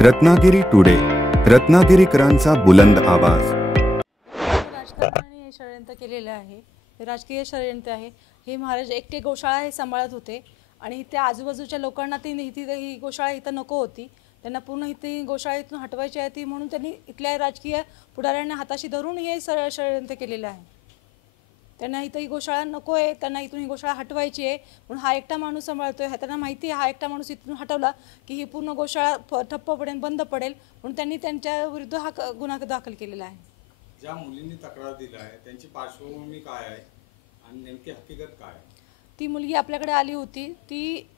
Ratnagiri today, रत्नागिरीकरांचा बुलंद आवाज। राजकारणाने हे षडयंत्र केलेले आहे, राजकीय षडयंत्र आहे। हे महाराज एकटे गोशाळा हे सांभाळत होते आणि त्या आजूबाजूच्या लोकांना ही गोशाळा इथं नको होती, त्यांना पूर्ण इथे गोशाळेतून हटवायची आहे ती, म्हणून त्यांनी इथल्या राजकीय पुढाऱ्यांना हाताशी धरून हे षडयंत्र केलेलं आहे। त्यांना इथं ही गोशाळा नको आहे, त्यांना इथून ही गोशाळा हटवायची आहे, म्हणून हा एकटा माणूस सांभाळतोय। त्यांना माहिती आहे हा एकटा माणूस इथून हटवला की ही पूर्ण गोशाळा ठप्प पडेल, बंद पडेल, म्हणून त्यांनी त्यांच्या विरुद्ध हा गुन्हा दाखल केलेला आहे। ज्या मुलींनी तक्रार दिली आहे त्यांची पार्श्वभूमी काय आहे आणि नेमकी हकीकत काय आहे? ती मुलगी आपल्याकडे आली होती, ती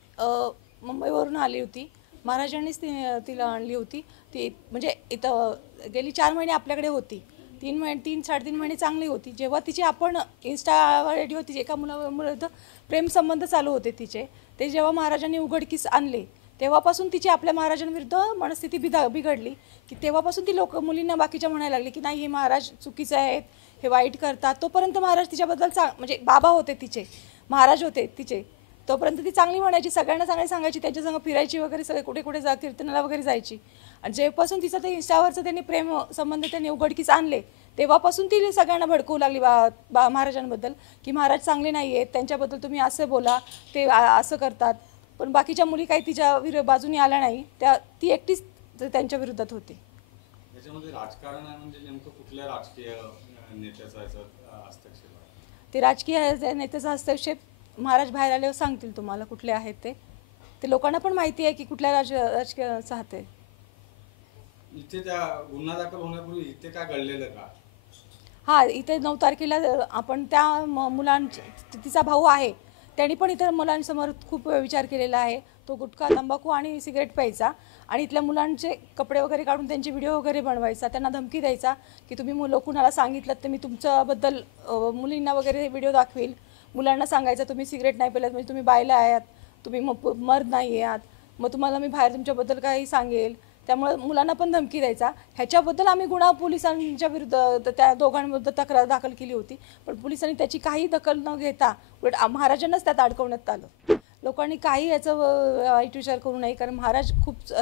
मुंबईवरून आली होती, महाराजांनीच तिला आणली होती। ती म्हणजे इथं गेली 4 महिने आपल्याकडे होती। 3-3.5 महिने चांगली होती। जेव्हा तिचे आपण इन्स्टावर रेडिओ तिचे एका मुलाविरुद्ध प्रेमसंबंध चालू होते तिचे, ते जेव्हा महाराजांनी उघडकीस आणले तेव्हापासून तिची आपल्या महाराजांविरुद्ध मनस्थिती बिघडली की तेव्हापासून ती मुलींना बाकीच्या म्हणायला लागली की नाही हे महाराज चुकीचे आहेत, हे वाईट करतात। तोपर्यंत महाराज तिच्याबद्दल म्हणजे बाबा होते तिचे, महाराज होते तिचे, तोपर्यंत ती चांगली म्हणायची, सगळ्यांना चांगली सांगायची, त्यांच्या संग फिरायची वगैरे, सगळे कुठे कुठे कीर्तनाला वगैरे जायची। आणि जेव्हापासून तिचं ते इन्स्टावरचं त्यांनी प्रेम संबंध त्यांनी उघडकीस आणले तेव्हापासून ती सगळ्यांना भडकवू लागली महाराजांबद्दल की महाराज चांगले नाही आहेत, त्यांच्याबद्दल तुम्ही असं बोला, ते असं करतात। पण बाकीच्या मुली काही तिच्या बाजूने आल्या नाही, ती एकटीच त्यांच्या विरोधात होती। याच्यामध्ये राजकारण आहे म्हणजे नेमकं कुठल्या राजकीय नेत्याचा हस्तक्षेप आहे? ते राजकीय नेत्याचा हस्तक्षेप महाराज बाहेर आल्यावर सांगतील तुम्हाला कुठले आहेत ते लोकांना पण माहिती आहे की कुठल्या राजकीयाचा हात आहे। इथे त्या गुन्हा दाखल होण्यापूर्वी इथे काय घडलेलं का? हां, इथे 9 तारखेला आपण त्या तिचा भाऊ आहे त्यांनी पण इतर मुलांसमोर खूप विचार केलेला आहे। तो गुटखा, तंबाखू आणि सिगरेट प्यायचा आणि इथल्या मुलांचे कपडे वगैरे काढून त्यांचे व्हिडिओ वगैरे बनवायचा, त्यांना धमकी द्यायचा की तुम्ही कुणाला सांगितलं तर मी तुमच्याबद्दल मुलींना वगैरे व्हिडिओ दाखवेल। मुलांना सांगायचं तुम्ही सिगरेट नाही पिलात म्हणजे तुम्ही बायला आहात, तुम्ही मर्द नाही आहात, मग तुम्हाला मी बाहेर तुमच्याबद्दल काही सांगेल। त्यामुळे मुलांना पण धमकी द्यायचा। ह्याच्याबद्दल आम्ही गुन्हा पोलिसांच्या विरुद्ध त्या दोघांविरुद्ध तक्रार दाखल केली होती, पण पोलिसांनी त्याची काही दखल न घेता उलट महाराजांनाच त्यात अडकवण्यात आलं। लोकांनी काही याचा वाईट विचार करू नये, कारण महाराज खूप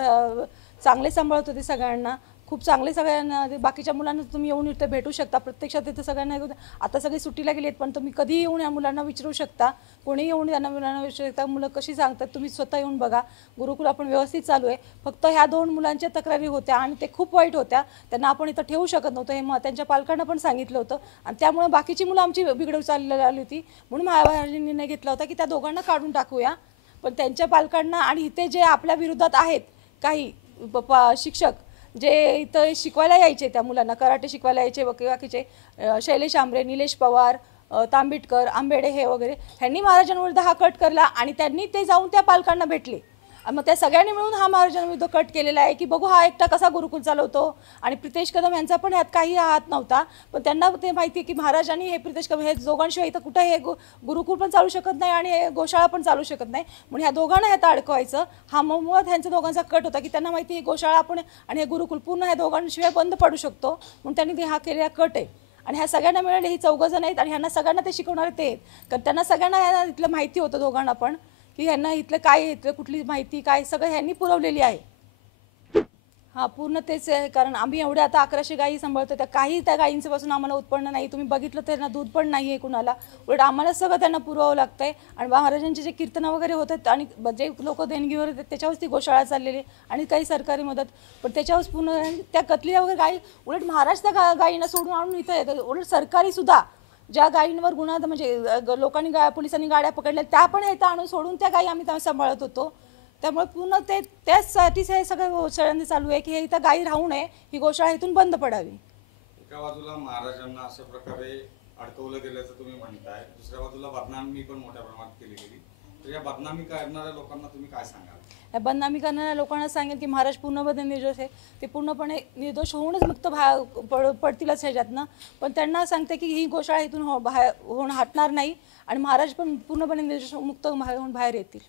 चांगले सांभाळत होते सगळ्यांना, खूप चांगले सगळ्यांना। बाकीच्या मुलांना तुम्ही येऊन इथे भेटू शकता, प्रत्यक्षात इथे सगळ्यांना आता सगळे सुट्टीला गेलेत, पण तुम्ही कधी येऊन या मुलांना विचारू शकता, कोणी येऊन यांना मुलांना विचारू शकता, मुलं कशी सांगतात तुम्ही स्वतः येऊन बघा। गुरुकुल आपण व्यवस्थित चालू आहे, फक्त ह्या 2 मुलांच्या तक्रारी होत्या आणि ते खूप वाईट होत्या, त्यांना आपण इथं ठेवू शकत नव्हतं हे त्यांच्या पालकांना पण सांगितलं होतं आणि त्यामुळे बाकीची मुलं आमची बिघडवू चाललेली आली होती। म्हणून महाराजांनी निर्णय घेतला होता की त्या दोघांना काढून टाकूया, पण त्यांच्या पालकांना आणि इथे जे आपल्या विरोधात आहेत काही शिक्षक जे इथं शिकवायला यायचे, त्या मुलांना कराटे शिकवायला यायचे, बाकीचे शैलेश आंबरे, निलेश पवार, तांबिटकर, आंबेडे हे वगैरे, ह्यांनी महाराजांविरुद्ध हा कट करला आणि त्यांनी ते जाऊन त्या पालकांना भेटले। मग त्या सगळ्यांनी मिळून हा महाराजांविरुद्ध कट केलेला आहे की बघू हा एकटा कसा गुरुकुल चालवतो। आणि प्रितेश कदम यांचा पण ह्यात काही हात नव्हता, पण त्यांना ते माहिती आहे की महाराजांनी हे प्रितेश कदम हे दोघांशिवाय इथं कुठं हे गुरुकुल पण चालू शकत नाही आणि हे गोशाळा पण चालू शकत नाही, म्हणून ह्या दोघांना ह्यात अडकवायचं हा मुळात ह्यांचा दोघांचा कट होता की त्यांना माहिती आहे गोशाळा आपण आणि हे गुरुकुल पूर्ण ह्या दोघांशिवाय बंद पडू शकतो, म्हणून त्यांनी हा केलेला कट आहे। आणि ह्या सगळ्यांना मिळाले ही 4 जण आहेत आणि ह्यांना सगळ्यांना ते शिकवणारे ते आहेत, कारण त्यांना सगळ्यांना इथलं माहिती होतं दोघांना पण की ह्यांना इथलं काय, इथलं कुठली माहिती काय सगळं ह्यांनी पुरवलेली आहे। हां, पूर्ण तेच आहे, कारण आम्ही एवढ्या आता 1100 गायी सांभाळतो, त्या काही त्या गायींपासून आम्हाला उत्पन्न नाही। तुम्ही बघितलं तर त्यांना दूध पण नाही आहे कुणाला, उलट आम्हाला सगळं त्यांना पुरवावं लागतं आहे। आणि महाराजांचे जे कीर्तनं वगैरे होतात आणि जे लोक देणगीवर येतात त्याच्यावरच ती गोशाळा चाललेली आणि काही सरकारी मदत, पण त्याच्यावर पूर्ण त्या कतलीला वगैरे गायी उलट महाराज त्या गायींना सोडून आणून इथं येतात। उलट सरकारीसुद्धा ज्या गायींवर गुन्हा म्हणजे लोकांनी पोलिसांनी गाड्या पकडल्या त्या पण इथं आणून सोडून त्या गायी आम्ही सांभाळत होतो। त्यामुळे पूर्ण त्याचसाठीच हे सगळं षडयंत्र चालू आहे की हे इथं गायी राहू नये, ही गोशाळा इथून बंद पडावी। एका बाजूला महाराजांना अशा प्रकारे अडकवलं गेल्याचं तुम्ही म्हणताय, दुसऱ्या बाजूला बदनामी पण मोठ्या प्रमाणात केली गेली, तर या बदनामी करणाऱ्या लोकांना तुम्ही काय सांगाल? या बदनामी करणाऱ्या लोकांना सांगेल की महाराज पूर्णपणे निर्दोष आहे, ते पूर्णपणे निर्दोष होऊनच मुक्त पडतीलच ह्याच्यातनं, पण त्यांना सांगते की ही गोशाळा इथून हटणार नाही आणि महाराज पण पूर्णपणे निर्दोष मुक्त होऊन बाहेर येतील।